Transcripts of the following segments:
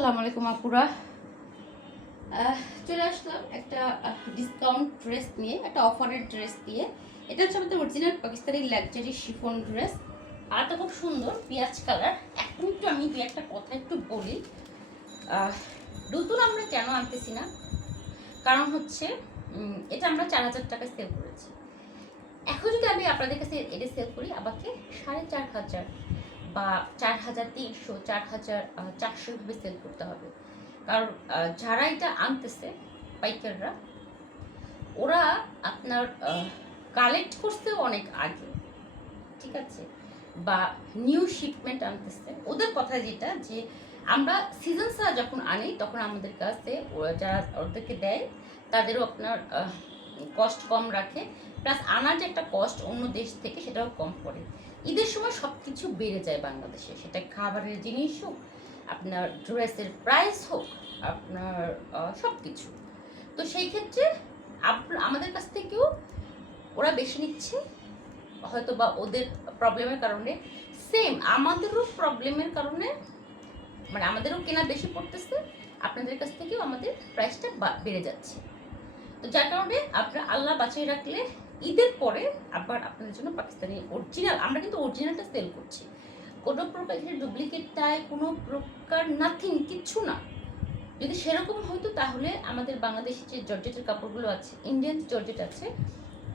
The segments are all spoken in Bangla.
আসসালামু আলাইকুম আপুরা। চলে আসলাম একটা ডিসকাউন্ট ড্রেস নিয়ে, একটা অফারের ড্রেস দিয়ে। এটা হচ্ছে আমাদের original Pakistani luxury chiffon dress আর তো খুব সুন্দর, পেঁয়াজ কালার। এখন একটু আমি দু একটা কথা একটু বলি। নতুন আমরা কেন আনতেছি না? কারণ হচ্ছে এটা আমরা চার হাজার টাকায় সেল করেছি। এখন যদি আমি আপনাদের কাছে এটা সেল করি, আমাকে সাড়ে চার হাজার বা চার হাজার তিনশো চার হাজার চারশো ভাবে সেল করতে হবে। কারণ যারা এটা আনতেছে, পাইকাররা, ওরা আপনার কালেক্ট করতেও অনেক আগে, ঠিক আছে? বা নিউ শিপমেন্ট আনতেছে। ওদের কথা যেটা, যে আমরা সিজন ছাড়া যখন আনি, তখন আমাদের কাছে ওরা যারা ওদেরকে দেয়, তাদেরও আপনার কস্ট কম রাখে। প্লাস আনার যে একটা কস্ট অন্য দেশ থেকে, সেটাও কম পড়ে। ঈদের সময় সব কিছু বেড়ে যায় বাংলাদেশে। সেটা খাবারের জিনিস হোক, আপনার ড্রেসের প্রাইস হোক, আপনার সব কিছু তো সেই ক্ষেত্রে আমাদের কাছ থেকেও ওরা বেশি নিচ্ছে। হয়তো বা ওদের প্রবলেমের কারণে সেম আমাদেরও প্রবলেমের কারণে মানে আমাদেরও কেনা বেশি পড়তেছে, আপনাদের কাছ থেকেও আমাদের প্রাইসটা বেড়ে যাচ্ছে। তো যার কারণে আপনার আল্লাহ বাঁচিয়ে রাখলে ঈদের পরে আবার আপনাদের জন্য পাকিস্তানি অরিজিনাল আমরা কিন্তু অরিজিনালটা সেল করছি। কোনো প্রকার ডুপ্লিকেট টাই কোনো প্রকার নাথিং কিচ্ছু না। যদি সেরকম হতো তাহলে আমাদের বাংলাদেশি যে জর্জেটের কাপড়গুলো আছে ইন্ডিয়ান জর্জেট আছে,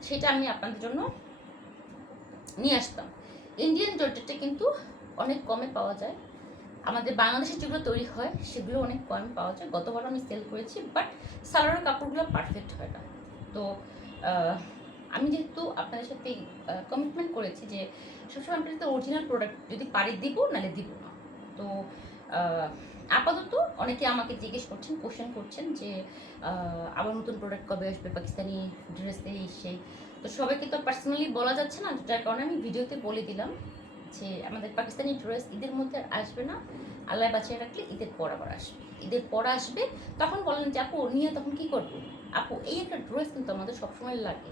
সেটা আমি আপনাদের জন্য নিয়ে আসতাম। ইন্ডিয়ান জর্জেটটা কিন্তু অনেক কমে পাওয়া যায়। আমাদের বাংলাদেশে যেগুলো তৈরি হয়, সেগুলো অনেক কমে পাওয়া যায়। গতবার আমি সেল করেছি বাট সালোয়ারের কাপড়গুলো পারফেক্ট হয় না। তো আমি যেহেতু আপনাদের সাথে কমিটমেন্ট করেছি যে সবসময় আপনাদের অরিজিনাল প্রোডাক্ট যদি পারি দিব, নাহলে দিব না। তো আপাতত অনেকে আমাকে জিজ্ঞেস করছেন কোশ্চেন করছেন যে আবার নতুন প্রোডাক্ট কবে আসবে, পাকিস্তানি ড্রেস সেই তো সবাইকে তো পার্সোনালি বলা যাচ্ছে না, যার কারণে আমি ভিডিওতে বলে দিলাম যে, আমাদের পাকিস্তানি ড্রেস ঈদের মধ্যে আসবে না। আল্লাহ বাঁচিয়ে রাখলে ঈদের পর আবার আসবে। ঈদের পর আসবে, তখন বলেন যে, আপু, নিয়ে তখন কি করব? আপু, এই একটা ড্রেস কিন্তু আমাদের সবসময় লাগে।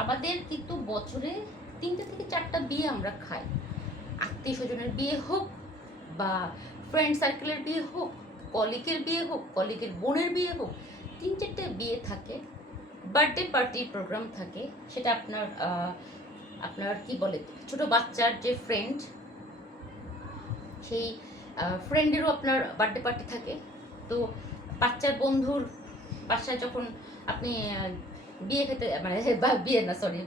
আমাদের কিন্তু বছরে তিনটে থেকে চারটা বিয়ে আমরা খাই। আত্মীয় স্বজনের বিয়ে হোক বা ফ্রেন্ড সার্কেলের বিয়ে হোক কলিকের বিয়ে হোক কলিকের বোনের বিয়ে হোক, তিন চারটে বিয়ে থাকে বার্থডে পার্টি প্রোগ্রাম থাকে, সেটা আপনার আপনার কি বলে, ছোট বাচ্চার যে ফ্রেন্ড সেই ফ্রেন্ডেরও আপনার বার্থডে পার্টি থাকে। তো বাচ্চার বন্ধুর বাসায় যখন আপনি বিয়ে খেতে মানে বা বিয়ে না সরি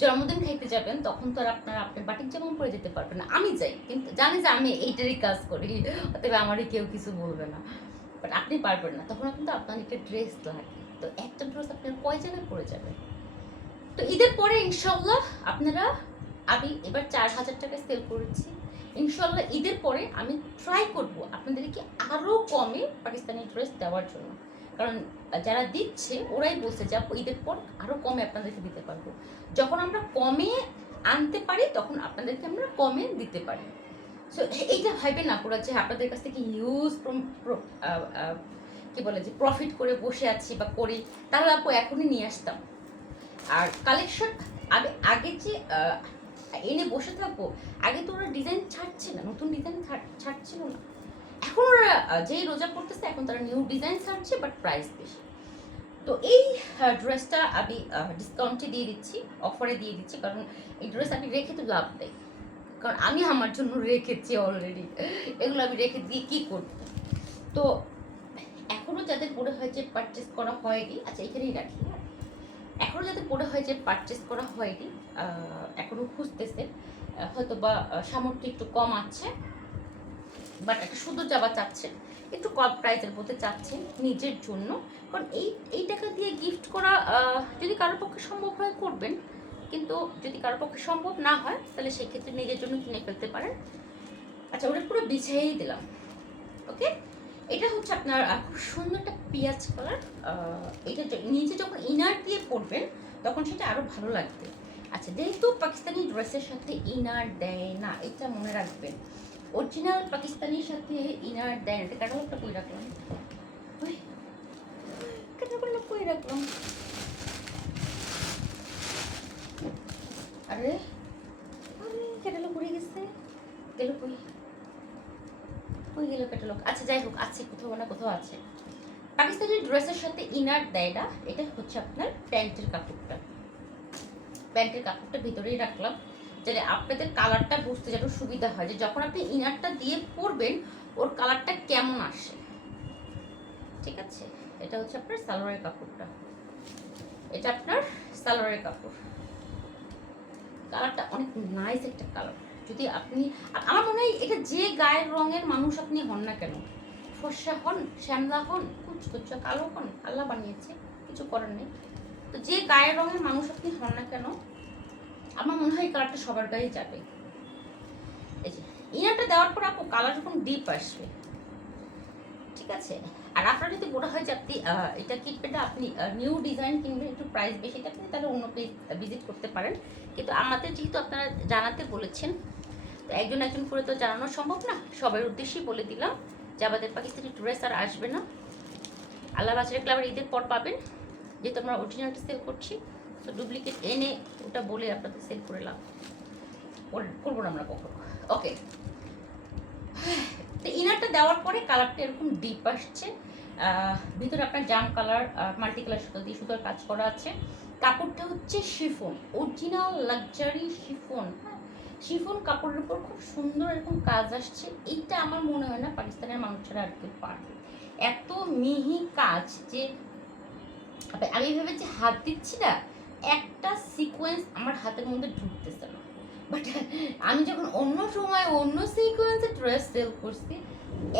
জন্মদিন খাইতে যাবেন, তখন তো আর আপনার আপনি বাটিক যেমন পরে যেতে পারবেন না। আমি যাই, কিন্তু জানি যে আমি এইটারই কাজ করি, অতএব আমারই কেউ কিছু বলবে না। বাট আপনি পারবেন না, তখন কিন্তু আপনার একটা ড্রেস লাগে। তো একটা ড্রেস আপনার কয় জায়গায় পরে যাবে? তো ঈদের পরে ইনশাল্লাহ আপনারা, আমি এবার চার হাজার টাকায় সেল করেছি। ইনশাল্লাহ ঈদের পরে আমি ট্রাই করব আপনাদেরকে আরও কমে পাকিস্তানি ড্রেস দেওয়ার জন্য। কারণ যারা দিচ্ছে, ওরাই বলছে যে ঈদের পর আরও কমে আপনাদেরকে দিতে পারব। যখন আমরা কমে আনতে পারি, তখন আপনাদেরকে আমরা কমে দিতে পারি। সো এইটা ভাইবেন না, পুরো যে আপনাদের কাছ থেকে ইউজ কি বলে যে প্রফিট করে বসে আছি বা করি, তাহলে আপু এখনই নিয়ে আসতাম। আর কালেকশন আগে আগে যে এনে বসে থাকব, আগে তো ওরা ডিজাইন ছাড়ছে না, নতুন ডিজাইন ছাড়ছিল না। এখন যেই রোজা পড়তেছে, এখন তারা নিউ ডিজাইন ছাড়ছে বাট প্রাইস বেশি। তো এই ড্রেসটা আমি ডিসকাউন্টে দিয়ে দিচ্ছি অফারে দিয়ে দিচ্ছি, কারণ এই ড্রেস আমি রেখে তো লাভ নেই। কারণ আমি আমার জন্য রেখেছি অলরেডি এগুলো আমি রেখে দিয়ে কী করব? তো এখনও যাদের মনে হয় যে পারচেস করা হয়নি আচ্ছা এখানেই রাখি এখনও এখনও যাদের মনে হয় যে পারচেস করা হয়নি এখনও খুঁজতেছে হয়তো বা সামর্থ্য একটু কম আছে বাট একটা সুন্দর যাবা চাচ্ছেন। একটু কম প্রাইসের মধ্যে চাচ্ছেন নিজের জন্য। কারণ এই এই টাকা দিয়ে গিফট করা যদি কারোর পক্ষে সম্ভব হয় করবেন। কিন্তু যদি কারোর পক্ষে সম্ভব না হয়, তাহলে সেক্ষেত্রে নিজের জন্য কিনে ফেলতে পারেন। আচ্ছা ওটা পুরো বিছাইয়েই দিলাম। ওকে এটা হচ্ছে আপনার খুব সুন্দর একটা পেঁয়াজ কালার এটা নিচে যখন ইনার দিয়ে পরবেন, তখন সেটা আরও ভালো লাগবে। আচ্ছা যেহেতু পাকিস্তানি ড্রেসের সাথে ইনার দেয় না, এটা মনে রাখবেন। অরিজিনাল পাকিস্তানির সাথে ইনার দেয় না ক্যাটালগটা কই রাখলাম ওই ক্যাটালগটা কই রাখলাম আরে আরে ক্যাটালগ পড়ে গেছে গেল কই কই গেল ক্যাটালগ আচ্ছা যাই হোক আছে কোথাও না কোথাও আছে পাকিস্তানি ড্রেসের সাথে ইনার দেয় না এটা হচ্ছে আপনার প্যান্টের কাপড়টা প্যান্টের কাপড়টা ভিতরেই রাখলাম যাতে আপনাদের কালারটা বুঝতে যেন সুবিধা হয়, যে যখন আপনি ইনারটা দিয়ে পরবেন, ওর কালারটা কেমন আসে। ঠিক আছে? এটা হচ্ছে আপনার সালোয়ারের কাপড়টা। এটা আপনার সালোয়ারের কাপড়। কালারটা অনেক নাইস একটা কালার যদি আপনি, আমার মনে হয় এটা যে গায়ের রঙের মানুষ আপনি হন না কেন, ফর্সা হন, শ্যামলা হন, কুচকুচা, কালো হন, আল্লাহ বানিয়েছে, কিছু করার নেই। তো যে গায়ের রঙের মানুষ আপনি হন না কেন আমার মনে হয় কালারটা সবার গায়ে যাবে। ইনারটা দেওয়ার পর আপু কালার যখন ডিপ আসবে, ঠিক আছে? আর আপনার যদি মনে হয় যে আপনি এটা কিনবেন আপনি নিউ ডিজাইন কিনবেন, একটু প্রাইস বেশি, এটা তাহলে অন্য পেজ ভিজিট করতে পারেন। কিন্তু আমাদের যেহেতু আপনারা জানাতে বলেছেন, তো একজন একজন করে তো জানানো সম্ভব না। সবার উদ্দেশ্যেই বলে দিলাম, যে আমাদের পাকিস্তানি ড্রেস আর আসবে না। আল্লাহ বাজারে ক্লাবের ঈদের পর পাবেন যেহেতু আমরা অরিজিনালটা সেল করছি। তো ডুপ্লিকেট এনে ওটা বলে আপনাদের সেল করে লাভ। করব না আমরা কখনো। ওকে তো ইনারটা দেওয়ার পরে কালারটা এরকম ডিপ আসছে। ভিতরে আপনার জাম কালার মাল্টি কালার সুতো দিয়ে সুতোর কাজ করা আছে। কাপড়টা হচ্ছে chiffon original luxury chiffon chiffon কাপড়ের উপর খুব সুন্দর এরকম কাজ আসছে। এইটা আমার মনে হয় না পাকিস্তানের মানুষ ছাড়া আর কেউ পারবে। এত মিহি কাজ যে আমি ভেবেছি হাত দিচ্ছি না একটা সিকোয়েন্স আমার হাতের মধ্যে ঢুকতেছে না। বাট আমি যখন অন্য সময় অন্য সিকোয়েন্সে ড্রেস সেল করছি,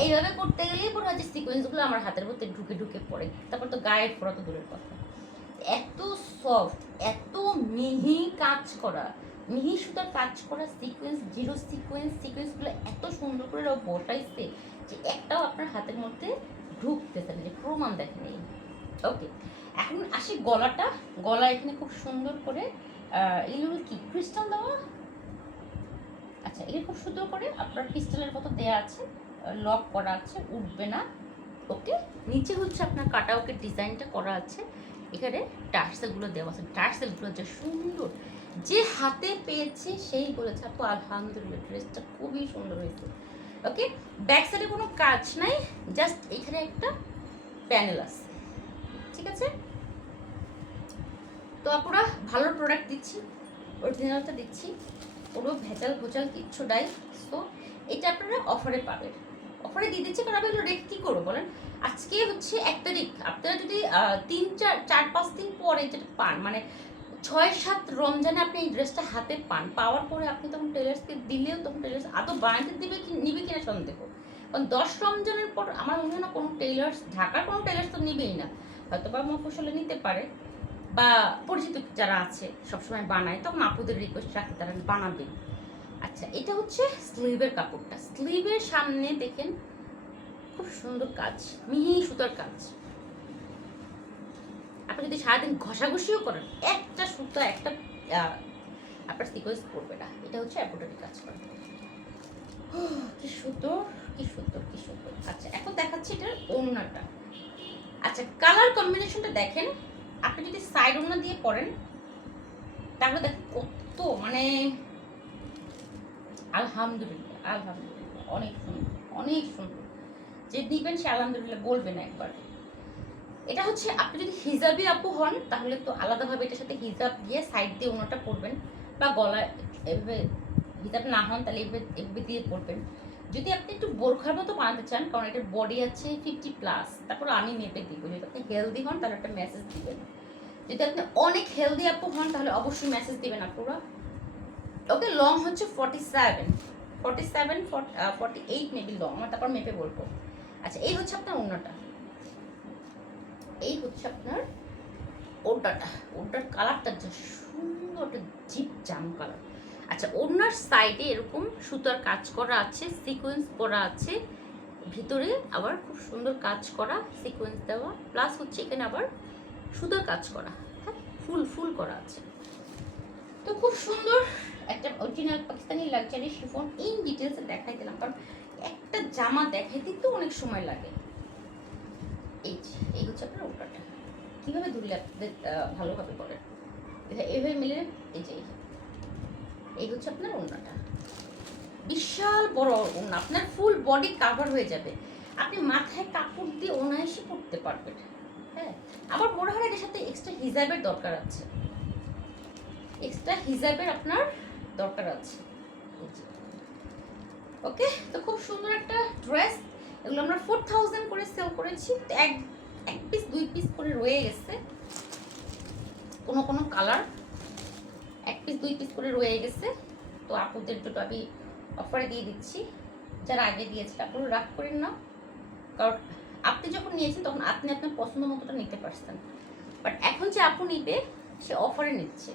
এইভাবে করতে গেলেই মনে হয় যে সিকোয়েন্সগুলো আমার হাতের মধ্যে ঢুকে ঢুকে পড়ে। তারপর তো গায়ের পড়া তো দূরের কথা। এত সফট এত মিহি কাজ করা, মিহি সুতার কাজ করা সিকোয়েন্স জিরো সিকোয়েন্স সিকোয়েন্সগুলো এত সুন্দর করে ওরা বসাইছে যে একটাও আপনার হাতের মধ্যে ঢুকতেছে না, যে প্রমাণ দেখেন। ওকে এখন আসি গলাটা। গলা এখানে খুব সুন্দর করে এগুলো কি? ক্রিস্টাল দেওয়া? আচ্ছা এটা খুব সুন্দর করে আপনার ক্রিস্টালের মতো দেয়া আছে লক করা আছে, উঠবে না। ওকে নিচে হচ্ছে আপনার কাটা ওকে ডিজাইনটা করা আছে। এখানে টার্সেলগুলো দেওয়া আছে। টার্সেলগুলো যে সুন্দর, যে হাতে পেয়েছে সেই বলেছে, আপু, আলহামদুলিল্লাহ ড্রেসটা খুবই সুন্দর হয়েছে। ওকে ব্যাক সাইডে কোনো কাজ নাই জাস্ট এখানে একটা প্যানেল আছে। ঠিক আছে? তো আপুরা, ভালো প্রোডাক্ট দিচ্ছি অরিজিনালটা দিচ্ছি। কোনো ভেজাল ভোজাল কিচ্ছু নাই। তো এটা আপনারা অফারে পাবেন। অফারে দিয়ে দিচ্ছি, কারণ আমি এগুলো রেখে কী করব বলেন? আজকে হচ্ছে এক তারিখ। আপনারা যদি তিন, চার চার, পাঁচ দিন পরে যেটা পান মানে ছয়, সাত রমজানে আপনি এই ড্রেসটা হাতে পান, পাওয়ার পরে আপনি তখন টেলার্সকে দিলেও তখন টেলার্স আদৌ বানাতে দিবে কি, নিবে কিনা সন্দেহ। কারণ দশ রমজানের পর আমার মনে হয় না কোনো টেলার্স ঢাকার কোনো টেলার্স তো নিবেই না। হয়তো বা মফসলে নিতে পারে, বা পরিচিত যারা আছে সবসময় বানায়, তখন আপুদের রিকোয়েস্ট রাখে তারা বানাবেন আচ্ছা এটা হচ্ছে স্লিভের কাপড়টা। স্লিভের সামনে দেখেন, খুব সুন্দর কাজ, মিহি সুতার কাজ। আপনি যদি সারাদিন ঘষাঘষিও করেন, একটা সুতা, একটা আপনার সিকোয়েন্স করবে না। এটা হচ্ছে অ্যাপোটারি কাজ করে। কি সুন্দর কি সুন্দর কি সুন্দর আচ্ছা এখন দেখাচ্ছি এটার ওড়নাটা। আচ্ছা কালার কম্বিনেশনটা দেখেন। আপনি যদি সাইড ওড়না দিয়ে পরেন তাহলে দেখেন কত মানে আলহামদুলিল্লাহ আলহামদুলিল্লাহ, অনেক সুন্দর অনেক সুন্দর। যে দিবেন সে আলহামদুলিল্লাহ বলবেন একবার। এটা হচ্ছে আপনি যদি হিজাবি আপু হন, তাহলে তো আলাদাভাবে এটার সাথে হিজাব দিয়ে সাইড দিয়ে ওনাটা পরবেন বা গলা এভাবে হিজাব না হন, তাহলে এভাবে এভাবে দিয়ে পরবেন। যদি আপনি একটু বোরখার মতো বানাতে চান, কারণ এটা বডি আছে ফিফটি প্লাস তারপর আমি মেপে দিব। যদি আপনি হেলদি হন, তাহলে একটা মেসেজ দিবেন। যদি আপনি অনেক হেলদি আপু হন, তাহলে অবশ্যই মেসেজ দিবেন আপুরা। ওকে লং হচ্ছে forty seven forty seven forty eight maybe long আমার তারপর মেপে বলব। আচ্ছা এই হচ্ছে আপনার অন্যটা এই হচ্ছে আপনার ওড়নাটা ওড়নার কালারটা যা সুন্দর, একটা জিপ জাম কালার আচ্ছা ওড়নার সাইডে এরকম সুতার কাজ করা আছে সিকোয়েন্স করা আছে। ভিতরে আবার খুব সুন্দর কাজ করা সিকোয়েন্স দেওয়া। প্লাস হচ্ছে এখানে আবার সুতার কাজ করা হ্যাঁ? ফুল ফুল করা আছে। তো খুব সুন্দর একটা original Pakistani luxury chiffon in ডিটেলসে দেখাই দিলাম। কারণ একটা জামা দেখাইতে তো অনেক সময় লাগে। এই এই হচ্ছে আপনার ওটাটা কীভাবে ধরলে আপনাদের ভালোভাবে এটা এইভাবে মিলে এই যে। এই। হচ্ছে আপনার ওড়নাটা। বিশাল বড় ওড়না। আপনার ফুল বডি কাভার হয়ে যাবে। আপনি মাথায় কাপড় দিয়ে অনায়াসে পড়তে পারবেন। হ্যাঁ? আবার মনে হয় এটার সাথে এক্সট্রা হিজাবের দরকার আছে। এক্সট্রা হিজাবের আপনার দরকার আছে। ওকে তো খুব সুন্দর একটা ড্রেস এগুলো আমরা ফোর থাউজেন্ড করে সেল করেছি। এক এক পিস দুই পিস করে রয়ে গেছে। কোনো কোনো কালার পিস দুই পিস করে রয়ে গেছে। তো আপুদের জন্য আমি অফারে দিয়ে দিচ্ছি। যারা আগে দিয়েছে আপনারা রাগ করেন না। কারণ আপনি যখন নিয়েছেন, তখন আপনি আপনার পছন্দ মতোটা নিতে পারছেন। বাট এখন যে আপু নিবে, সে অফারে নিচ্ছে।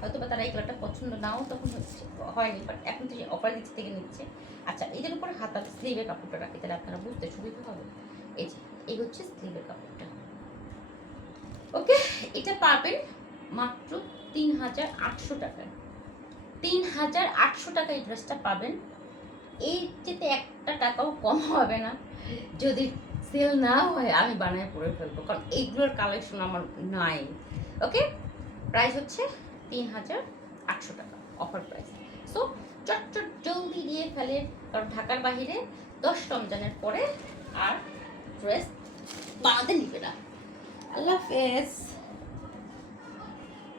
হয়তো বা তারা এই কালারটা পছন্দ নাও, তখন হচ্ছে, হয়নি। বাট এখন তো যে অফার দিচ্ছে থেকে নিচ্ছে। আচ্ছা এটার উপরে হাতা স্লিভের কাপড়টা রাখি, তাহলে আপনারা বুঝতে সুবিধা হবে। এই যে, এই হচ্ছে স্লিভের কাপড়টা। ওকে এটা পাবেন মাত্র তিন হাজার আটশো টাকায় তিন হাজার আটশো টাকা এই ড্রেসটা পাবেন। এই যেতে একটা টাকাও কম হবে না। যদি সেল না হয়, আমি বানায় পরে ফেলব, কারণ এইগুলোর কালেকশন আমার নাই। ওকে? প্রাইস হচ্ছে তিন হাজার আটশো টাকা অফার প্রাইস সো চট চট জলদি দিয়ে ফেলে, কারণ ঢাকার বাহিরে দশ রমজানের পরে আর ড্রেস বানাতে নিবে না। আল্লাহ হাফেজ।